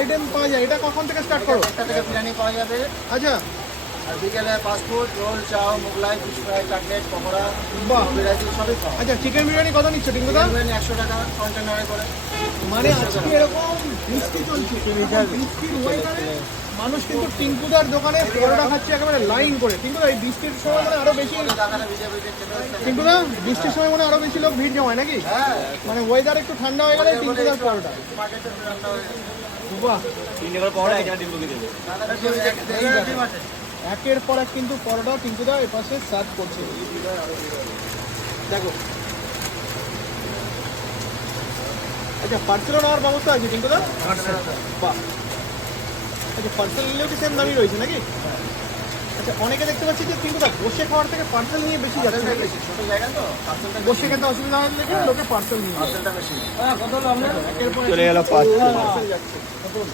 Item পাওয়া যায়। এটা কখন থেকে স্টার্ট করো? 1টা থেকে বিরিয়ানি পাওয়া যাবে। আচ্ছা, আর বিকেলে ফাস্টফুড, রোল, চাও, Mughlai, fish fry, cutlet, pakora, বাহ। বিরিয়ানি সবই পাওয়া যায়। আচ্ছা, চিকেন বিরিয়ানি কত নিচ্ছ টিঙ্কুদা? বিরিয়ানি 100 টাকা কন্টেনারে করে। মানে আজকে এরকম বৃষ্টি চলছে, বৃষ্টির ওয়েদারে মানুষ কিন্তু টিঙ্কুদার দোকানে পরোটা খাচ্ছে একেবারে লাইন করে। টিঙ্কুদা, এই বৃষ্টির সময় মানে আরো বেশি, দাদারা ভিজে ভিজে খেতে হচ্ছে। টিঙ্কুদা বৃষ্টির সময় মানে আরো বেশি লোক ভিড় জমায় নাকি? হ্যাঁ, মানে ওয়েদার একটু ঠান্ডা হয়ে গেলে টিঙ্কুদার পরোটা। মার্কেটে রান্না হয়ে যায়। বাহ, দাদারা ভিজে ভিজে খেতে হচ্ছে। একের পর এক কিন্তু পরোটা টিঙ্কুদা এপাশে সার্ভ করছে। দেখো, আচ্ছা পার্সেলও নেওয়ার ব্যবস্থা আছে টিঙ্কুদা? বাহ, আচ্ছা পার্সেল নিলেও কি সেম দামই রয়েছে নাকি? আচ্ছা, অনেকে দেখতে পাচ্ছি যে টিঙ্কুদা বসে খাওয়ার থেকে পার্সেল নিয়ে বেশি যাচ্ছে নাকি? ছোট জায়গা তো, পার্সেলটা বসে খেতে অসুবিধা হলে দেখে লোকে পার্সেল নিয়ে যায়। পার্সেলটা বেশি। কত হলো আপনার? একের পর এক চলে গেল পার্সেল। পার্সেল যাচ্ছে। কত হলো?